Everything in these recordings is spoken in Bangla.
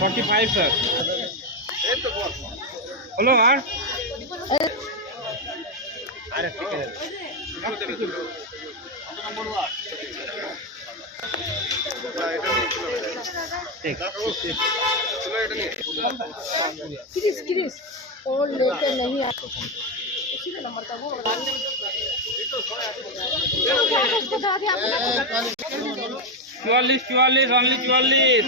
फोर्टी फाइव सर बोलो यार अरे ठीक और लेकर नहीं आ नंबर का वो चौवालीस। चौवालीस ओनली चौवालीस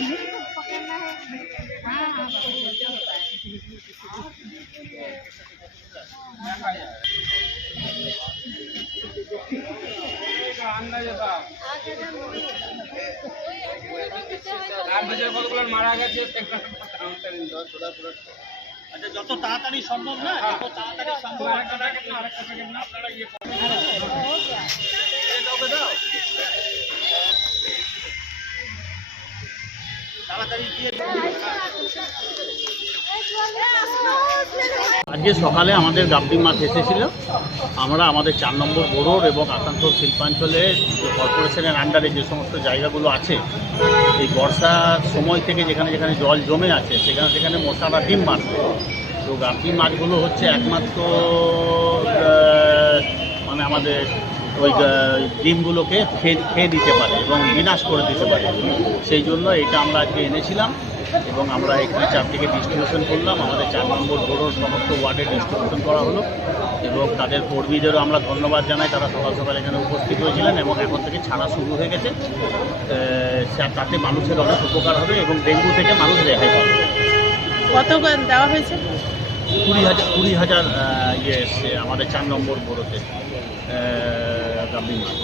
आठ बजे फल मारा गया আচ্ছা যত তাড়াতাড়ি সম্ভব না যত তাড়াতাড়ি সম্ভব আপনারা ইয়ে দাও তাড়াতাড়ি দিয়ে আজকে সকালে আমাদের গাবডি মাঠ এসেছিল। আমরা আমাদের চার নম্বর বোরোর এবং আসানসোল শিল্পাঞ্চলে কর্পোরেশনের আন্ডারে যে সমস্ত জায়গাগুলো আছে, এই বর্ষার সময় থেকে যেখানে যেখানে জল জমে আছে, সেখানে সেখানে মশারা ডিম মারছে। তো গাবডি মাছগুলো হচ্ছে একমাত্র মানে আমাদের ওই ডিমগুলোকে খেয়ে খেয়ে দিতে পারে এবং বিনাশ করে দিতে পারে। সেই জন্য এটা আমরা আজকে এনেছিলাম এবং আমরা এখানে চারদিকে ডিস্ট্রিবিউশন করলাম। আমাদের চার নম্বর বোর্ডের সমস্ত ওয়ার্ডে ডিস্ট্রিবিউশন করা হলো এবং তাদের কর্মীদেরও আমরা ধন্যবাদ জানাই। তারা সকাল সকাল এখানে উপস্থিত হয়েছিলেন এবং এখন থেকে ছাড়া শুরু হয়ে গেছে। তাতে মানুষের অনেক উপকার হবে এবং ডেঙ্গু থেকে মানুষ রেহাই পাবে। কত দেওয়া হয়েছে? কুড়ি হাজার কুড়ি হাজার ইয়ে এসছে আমাদের চার নম্বর বড়োতে গাবি মাছ